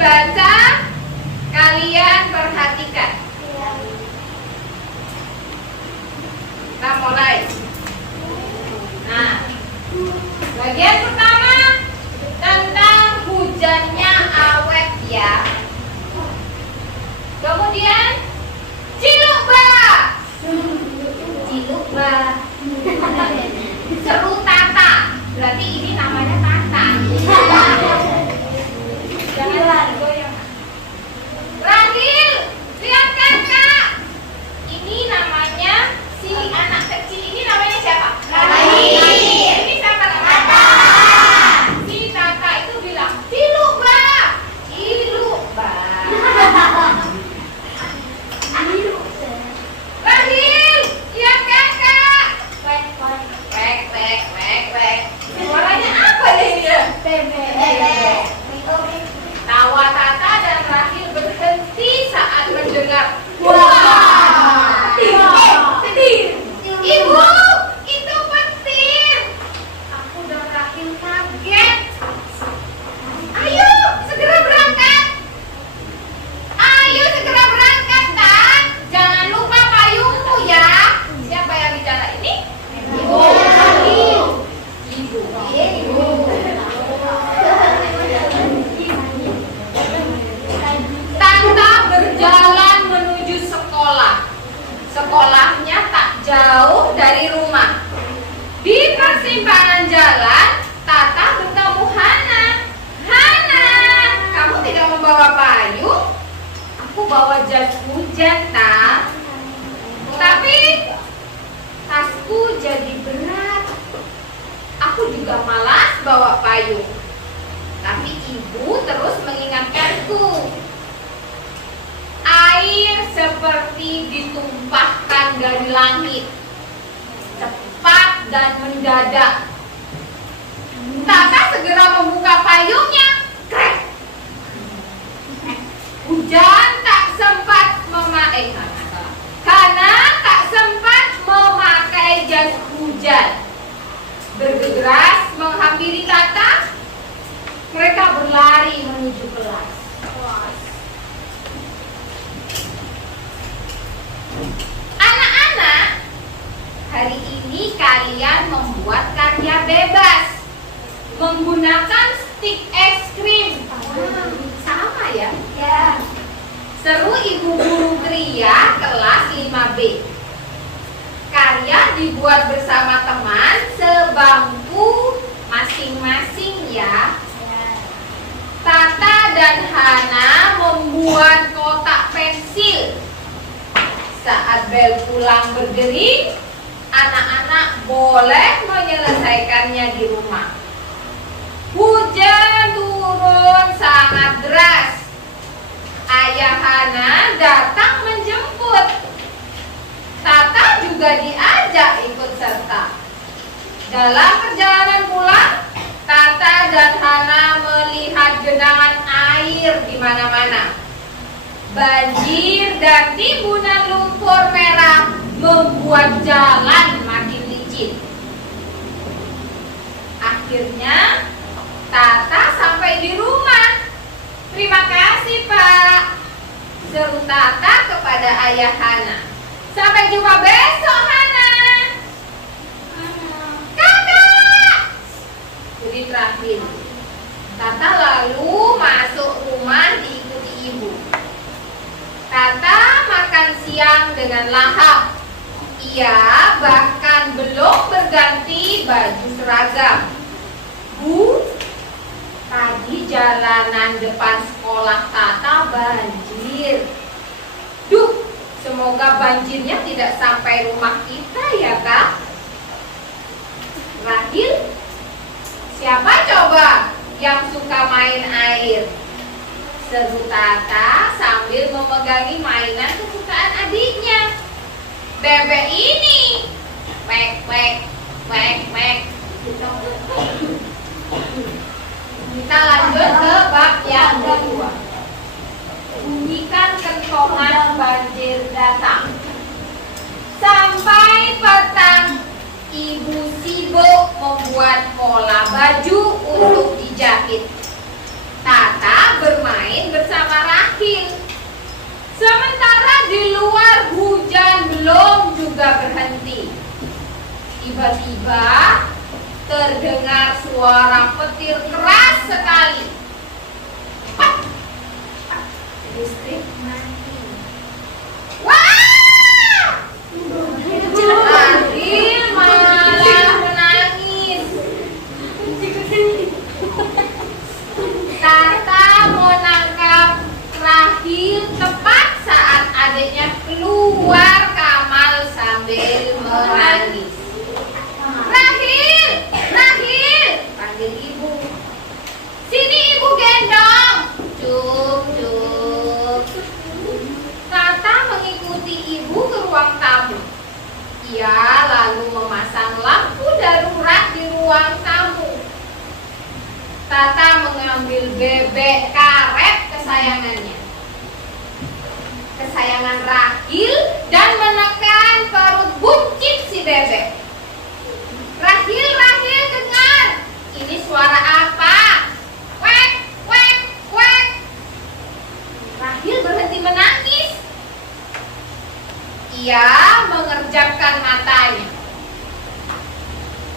dibaca, kalian perhatikan. Kita mulai. Nah, bagian pertama tentang hujannya awet ya. Kemudian Cilukba. Cilukba. Seru Tata. Berarti ini namanya Tata. Jangan goyang. Rahil, lihat kakak. Ini namanya si anak kecil ini namanya siapa? Rahil. Ini siapa namanya? Tata. Si Tata itu bilang Cilukba. Cilukba. Rahil, lihat kakak. Wek. Suaranya apa ini ya? Tawa Tata dan Rahil berhenti saat mendengar. Wah, petir. Ibu, itu petir. Aku dan Rahil kaget. Ayo, segera berangkat. Ayo segera berangkat, Tan. Jangan lupa payungmu ya. Siapa yang bicara ini? Ibu. Ibu. Tata berjalan menuju sekolah. Sekolahnya tak jauh dari rumah. Di persimpangan jalan, Tata bertemu Hana. Hana, kamu tidak membawa payung? Aku bawa jas hujan, Ta. Tapi tasku jadi berat. Aku juga malas bawa payung. Tapi ibu terus mengingatkanku. Air seperti ditumpahkan dari langit, cepat dan mendadak. Tata segera membuka payungnya. Krek. Hujan tak sempat Hana tak sempat memakai jas hujan. Bergegas menghampiri Tata. Mereka berlari menuju kelas. Anak-anak, hari ini kalian membuat karya bebas menggunakan stik es krim. Sama ya? Ya. Seru ibu guru pria kelas 5B. Karya dibuat bersama teman sebangku masing-masing ya. Tata dan Hana membuat kotak pensil. Saat bel pulang berdering, anak-anak boleh menyelesaikannya di rumah. Hujan turun sangat deras. Ayah Hana datang menjemput. Tata juga diajak ikut serta. Dalam perjalanan pulang, Tata dan Hana melihat genangan air di mana-mana. Banjir dan timbunan lumpur merah membuat jalan makin licin. Akhirnya Tata sampai di rumah. Terima kasih, Pak, seru Tata kepada ayah Hana. Sampai jumpa besok, Hana. Kakak, jadi terakhir. Tata lalu masuk rumah diikuti ibu. Tata makan siang dengan lahap. Ia bahkan belum berganti baju seragam. Bu, tadi jalanan depan sekolah Tata banjir. Duh, semoga banjirnya tidak sampai rumah kita ya, Kak. Rahil, siapa coba yang suka main air? Seru Tata sambil memegangi mainan kesukaan adiknya. Bebek ini. Wek. Kita lanjut ke bab yang kedua. Bunyikan kentongan banjir datang. Sampai petang, Ibu sibuk membuat pola baju untuk dijahit. Tata bermain juga berhenti. Tiba-tiba terdengar suara petir keras sekali. Cepat, cepat, listrik mati. Wah! Rahil malah menangis. Tata menangkap Rahil tepat saat adiknya keluar kamar sambil menangis. Rahil, Rahil, panggil ibu. Sini ibu gendong. Cuk, cuk. Tata mengikuti ibu ke ruang tamu. Ia lalu memasang lampu darurat di ruang tamu. Tata mengambil bebek karet kesayangannya, kesayangan Rahil, dan menekan perut buncit si bebek. Rahil, Rahil, dengar. Ini suara apa? Wek, wek, wek. Rahil berhenti menangis. Ia mengerjapkan matanya.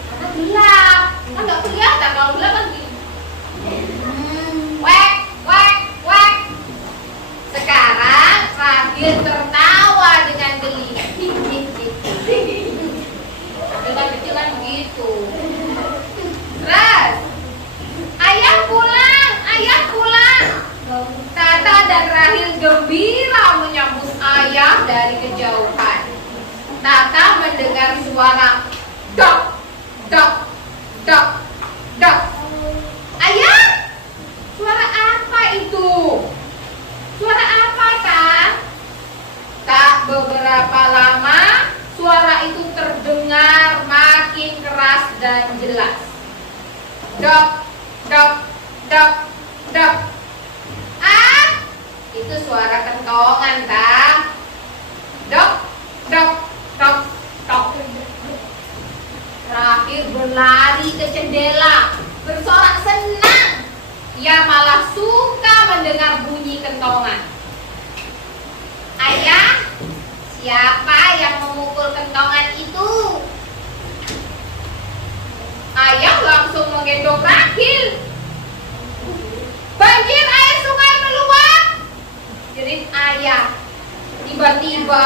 Karena gelap, kan nggak kelihatan kalau gelap kan gini. Wek, wek, wek. Sekarang Rahil tertawa dengan geli. Dengan kecil kan begitu. Terus, ayah pulang, ayah pulang. Tata dan Rahil gembira menyambut ayah dari kejauhan. Tata mendengar suara dok, dok, dok, dok. Ayah, suara apa itu? Suara apa, Tak? Tak beberapa lama, suara itu terdengar makin keras dan jelas. Dok, dok, dok, dok. Ah, itu suara kentongan, Tak? Dok, dok, dok, dok. Rahil berlari ke jendela, bersorak senang. Ia malah suka mendengar bunyi kentongan. Ayah, siapa yang memukul kentongan itu? Ayah langsung menggendong Rahil. Banjir air sungai meluap, jerit ayah. Tiba-tiba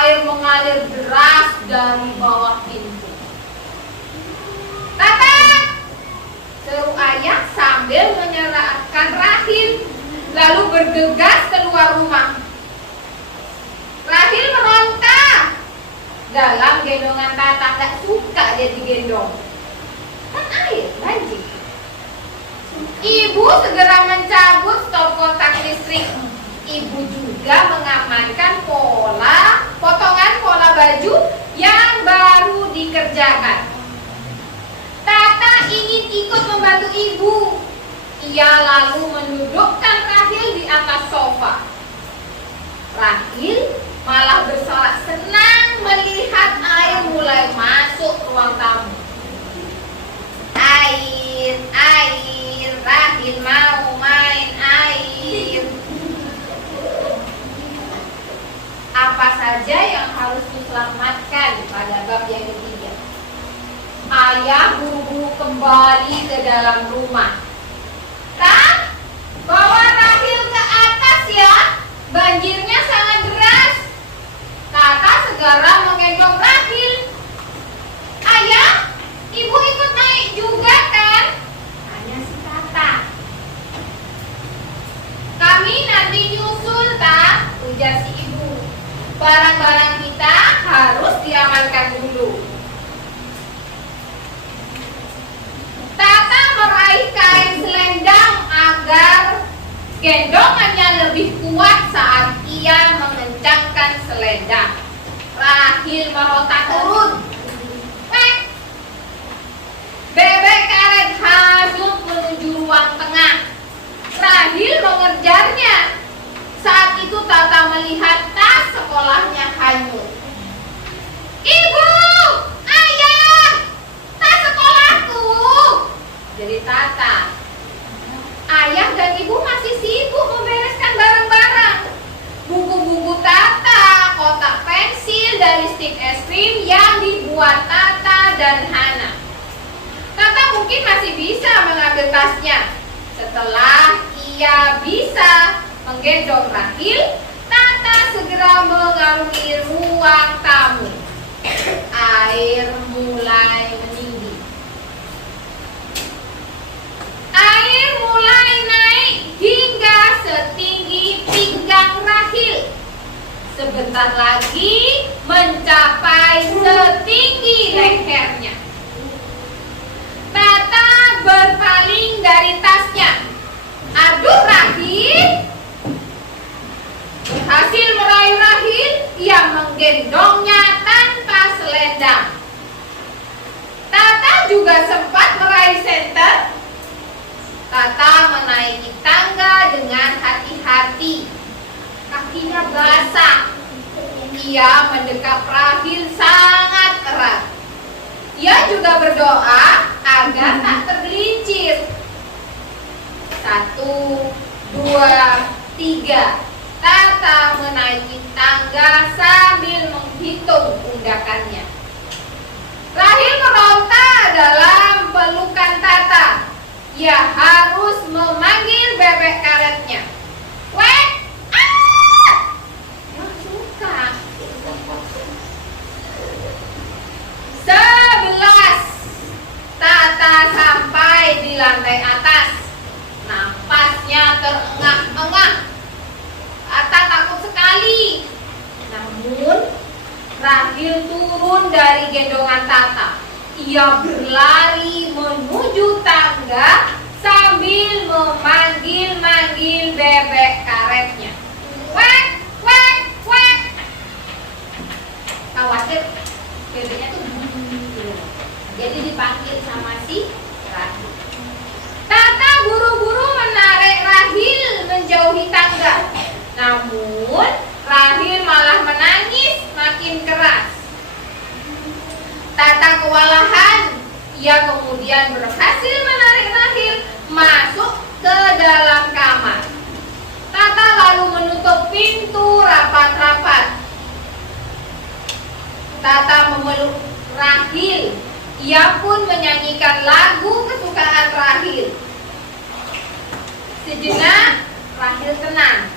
air mengalir deras dari bawah pintu. Tata, seru ayah sambil menyerahkan Rahil, lalu bergegas keluar rumah. Rahil meronta. Dalam gendongan Tata, tak suka dia digendong. Kan air, banjir. Ibu segera mencabut stop kontak listrik. Ibu juga mengamankan potongan pola baju yang baru dikerjakan. Tata ingin ikut membantu ibu. Ia lalu mendudukkan Rahil di atas sofa. Rahil malah bersorak senang melihat air mulai masuk ruang tamu. Air, air, Rahil mau main air. Apa saja yang harus diselamatkan pada bab yang ketiga? Ayah buru-buru kembali ke dalam rumah. Tak, bawa Rahil ke atas ya. Banjirnya sangat deras. Tata segera menggendong Rahil. Ayah, ibu ikut naik juga kan? Tanya si Tata. Kami nanti nyusul, Tak, ujar si ibu. Barang-barang kita harus diamankan dulu. Tata meraih kain selendang agar gendongannya lebih kuat saat ia mengencangkan selendang. Rahil meronta turun. Wek! Bebek karet hanyut menuju ruang tengah. Rahil mengejarnya. Saat itu Tata melihat tas sekolahnya hanyut. Ibu! Ayah! Tas sekolahku! Jadi Tata. Ayah dan ibu masih sibuk membereskan barang-barang. Buku-buku Tata, kotak pensil dari stick es krim dan Hana. Tata mungkin masih bisa mengambil tasnya. Setelah ia bisa menggendong Rahil, Tata segera mengarungi ruang tamu. Air mulai meninggi. Air mulai naik hingga setinggi pinggang Rahil. Sebentar lagi mencapai setinggi lehernya. Tata berpaling dari tasnya. Aduh, Rahil! Berhasil meraih Rahil, ia menggendongnya tanpa selendang. Tata juga sempat meraih senter. Tata menaiki tangga dengan hati-hati. Kakinya basah. Ia mendekap Rahil sangat erat. Ia juga berdoa agar tak tergelincir. 1, 2, 3. Tata menaiki tangga sambil menghitung undakannya. Rahil meronta dalam pelukan Tata. Ia harus memanggil bebek karetnya. Wek! Ah! Yang suka. 11. Tata sampai di lantai atas. Napasnya terengah-engah. Tata takut sekali. Namun Rahil turun dari gendongan Tata. Ia berlari menuju tangga sambil memanggil-manggil bebek karetnya. Wek, wek, wek. Khawatir bebeknya tuh bunyi. Jadi dipanggil sama si Rahil. Tata buru-buru menarik Rahil menjauhi tangga. Namun Rahil malah menangis makin keras. Tata kewalahan. Ia kemudian berhasil menarik Rahil masuk ke dalam kamar. Tata lalu menutup pintu rapat-rapat. Tata memeluk Rahil. Ia pun menyanyikan lagu kesukaan Rahil. Sejenak Rahil tenang.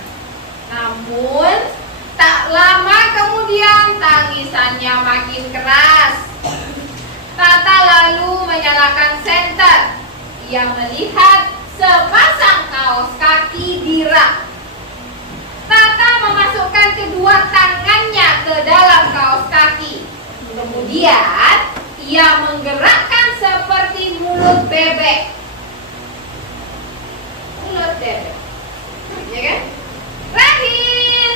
Namun tak lama kemudian tangisannya makin keras. Tata lalu menyalakan senter. Ia melihat sepasang kaos kaki di rak. Tata memasukkan kedua tangannya ke dalam kaos kaki. Kemudian ia menggerakkan seperti mulut bebek. Mulut bebek, ya kan? Rahil,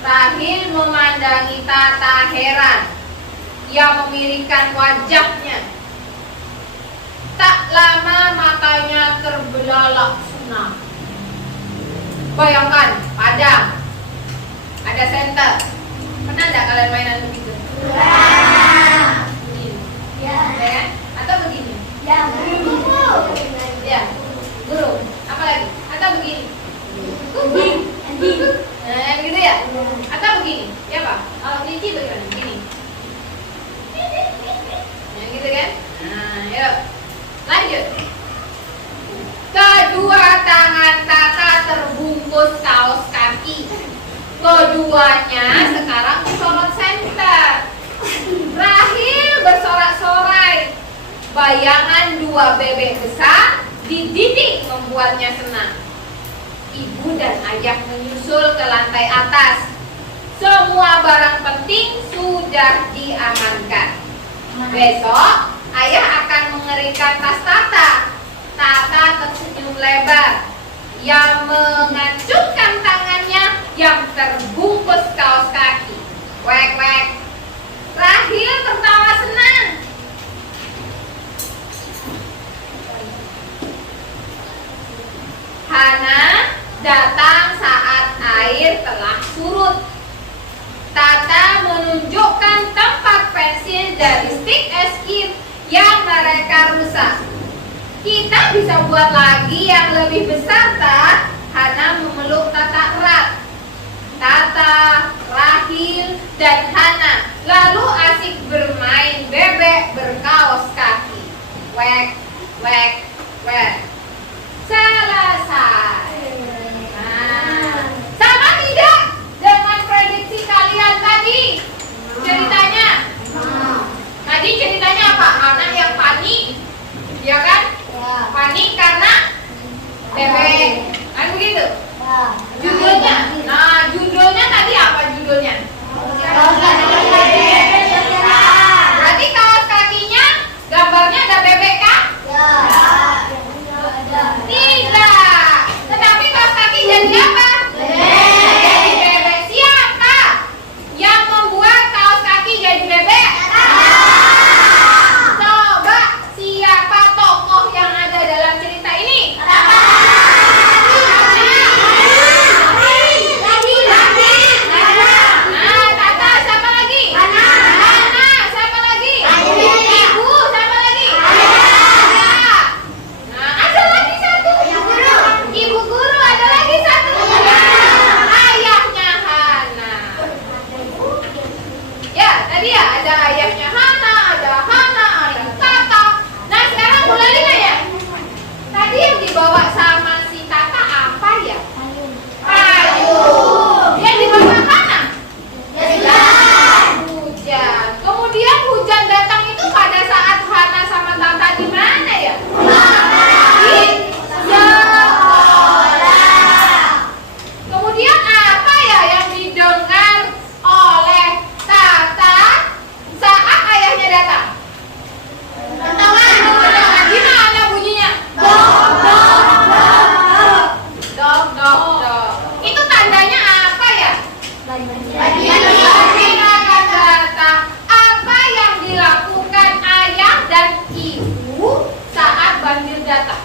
Rahil memandangi Tata heran. Ia memiringkan wajahnya. Tak lama matanya terbelalak senang. Bayangkan, padang, ada senter. Pernah enggak kalian mainan begitu? Begini. Ya kan? Atau begini? Ya, burung. Apa lagi? Atau begini? Anjing. Nah, gitu ya? Atau begini? Ya Pak? Kalau kelinci bagaimana? Begini. Nah, gitu kan? Nah, yuk. Lanjut. Kedua tangan Tata terbungkus kaos kaki. Keduanya sekarang disorot senter. Rahil bersorak-sorai. Bayangan dua bebek besar di dinding membuatnya senang. Ibu dan ayah menyusul ke lantai atas. Semua barang penting sudah diamankan. Besok ayah akan mengeringkan tas Tata. Tata tersenyum lebar. Ia mengacungkan tangannya yang terbungkus kaos kaki. Wek, wek. Rahil tertawa senang. Hana datang saat air telah surut. Tata menunjukkan tempat pensil dari stik es krim yang mereka rusak. Kita bisa buat lagi yang lebih besar, tak? Hana memeluk Tata erat. Tata, Rahil, dan Hana lalu asik bermain bebek berkaos kaki. Wek, wek, wek. Selesai. Nah, sama tidak dengan prediksi kalian tadi? Ceritanya? Tadi ceritanya apa? Anak yang panik, ya kan? Panik karena bebek. Kan begitu? Judulnya? Nah, judulnya tadi apa judulnya? Berarti kaos kakinya gambarnya ada bebek kan? Tidak. Tetapi kaos kaki jadi apa? Jadi bebek. Siapa yang membuat kaos kaki jadi bebek? Coba siapa tokoh yang ada dalam cerita ini? Dibawa sama si Tata apa ya? Payung. Yang dibawa mana? Hujan. Kemudian hujan datang itu pada saat Hana sama Tata di mana ya? Di sekolah. Kemudian apa ya yang didengar oleh Tata saat ayahnya datang? Gimana bunyinya? Dok, dok, dok. Itu tandanya apa ya? Akan datang. Apa yang dilakukan ayah dan ibu saat banjir datang?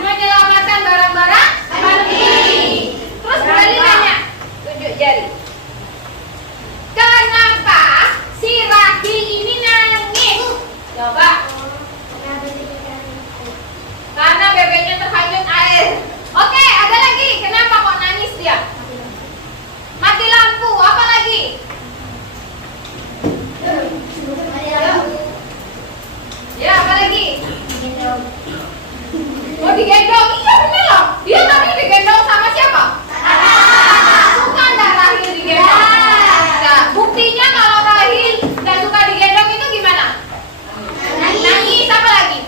Menyelamatkan barang-barang penting. Terus kembali nanya, tunjuk jari. Kenapa si Rahil ini nangis? Coba. Karena bebeknya terhanyut air. Oke, ada lagi. Kenapa kok nangis dia? Mati lampu. Apa lagi? Ya, apa lagi? Oh, digendong. Iya bener loh. Dia tadi digendong sama siapa? Suka nggak Rahil digendong? Nah, buktinya kalau Rahil nggak suka digendong itu gimana? Nangis. Apa lagi?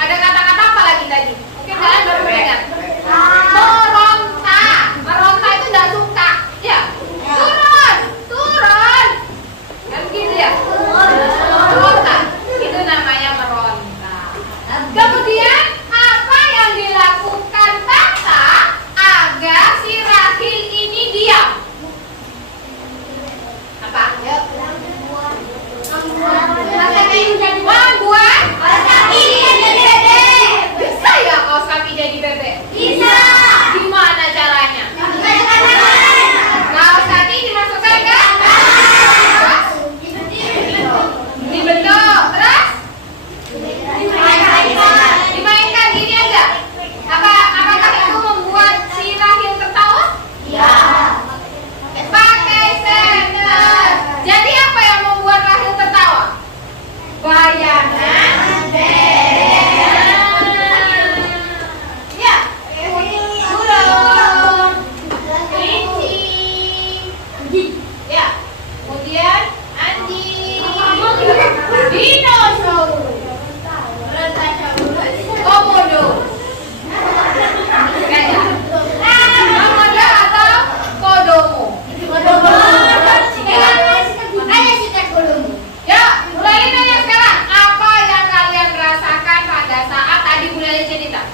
Ada kata-kata apa lagi tadi? Mungkin kalian baru mendengar. Meronta. Meronta itu nggak suka. Ya. Turun. Turun. Kan begitu ya? Meronta. Itu namanya meronta. Kemudian apa yang dilakukan Tata agar si Rahil ini diam? Apa? Membuat kaos kaki jadi bebek. Bisa ya kaos kaki jadi bebek? Bisa. Gimana caranya? Kaos kaki dimasukkan ke? Terus? Dibentuk. Terus? Dimainkan gini aja. Apakah itu membuat si Rahil tertawa? Iya. Pakai senter. Jadi apa yang membuat Rahil tertawa? Bayangan ya, burung, kelinci, ya, kemudian anjing, dinosaurus, komodo, kayak komodo atau kodomo. Ya, mulai nanya sekarang. Apa yang kalian rasakan pada saat tadi mulai cerita?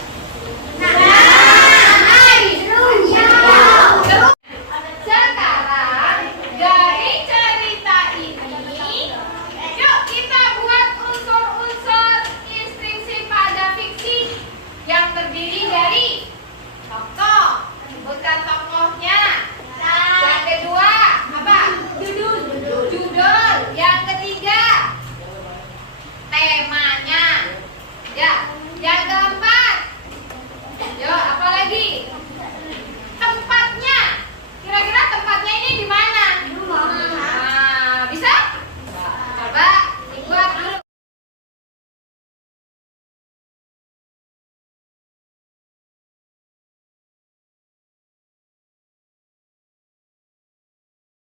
Sekarang dari cerita ini, yuk kita buat unsur-unsur instruksi pada fiksi yang terdiri dari